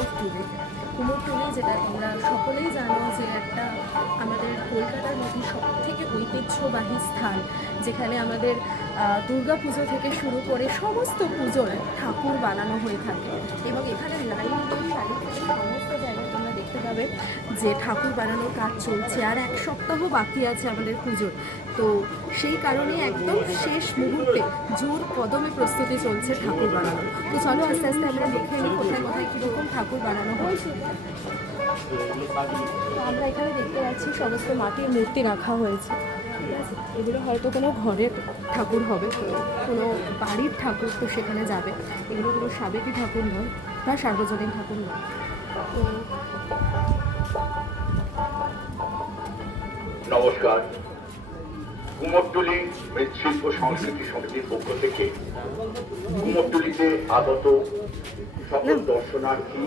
কুমোরটুলি। কুমোরটুলি যেটা তোমরা সকলেই জানো যে একটা আমাদের কলকাতার মধ্যে সবথেকে ঐতিহ্যবাহী স্থান, যেখানে আমাদের দুর্গা পুজো থেকে শুরু করে সমস্ত পুজোর ঠাকুর বানানো হয়ে থাকে। এবং এখানে লাইন দিয়ে শাড়ি থেকে সমস্ত জায়গায় তোমরা দেখতে পাবে যে ঠাকুর বানানোর কাজ চলছে, আর এক সপ্তাহ বাকি আছে আমাদের পুজোর। তো সেই কারণে একদম শেষ মুহূর্তে জোর কদমে প্রস্তুতি চলছে ঠাকুর বানানো। তো চলো আস্তে আস্তে আমরা দেখে নিই কোথায় কোথায় কীরকম ঠাকুর বানানো হয়েছে। আমরা এখানে দেখতে পাচ্ছি সমস্ত মাটির মূর্তি রাখা হয়েছে, ঠিক আছে? এগুলো হয়তো কোনো ঘরের ঠাকুর হবে, কোনো বাড়ির ঠাকুর, তো সেখানে যাবে। এগুলো কোনো সাবেকি ঠাকুর নয় বা সার্বজনীন ঠাকুর নয়। তো নমস্কার। কুমোরটুলি মৃৎশিল্প সংস্কৃতি সমিতির পক্ষ থেকে কুমোরটুলিতে আগত সকল দর্শনার্থী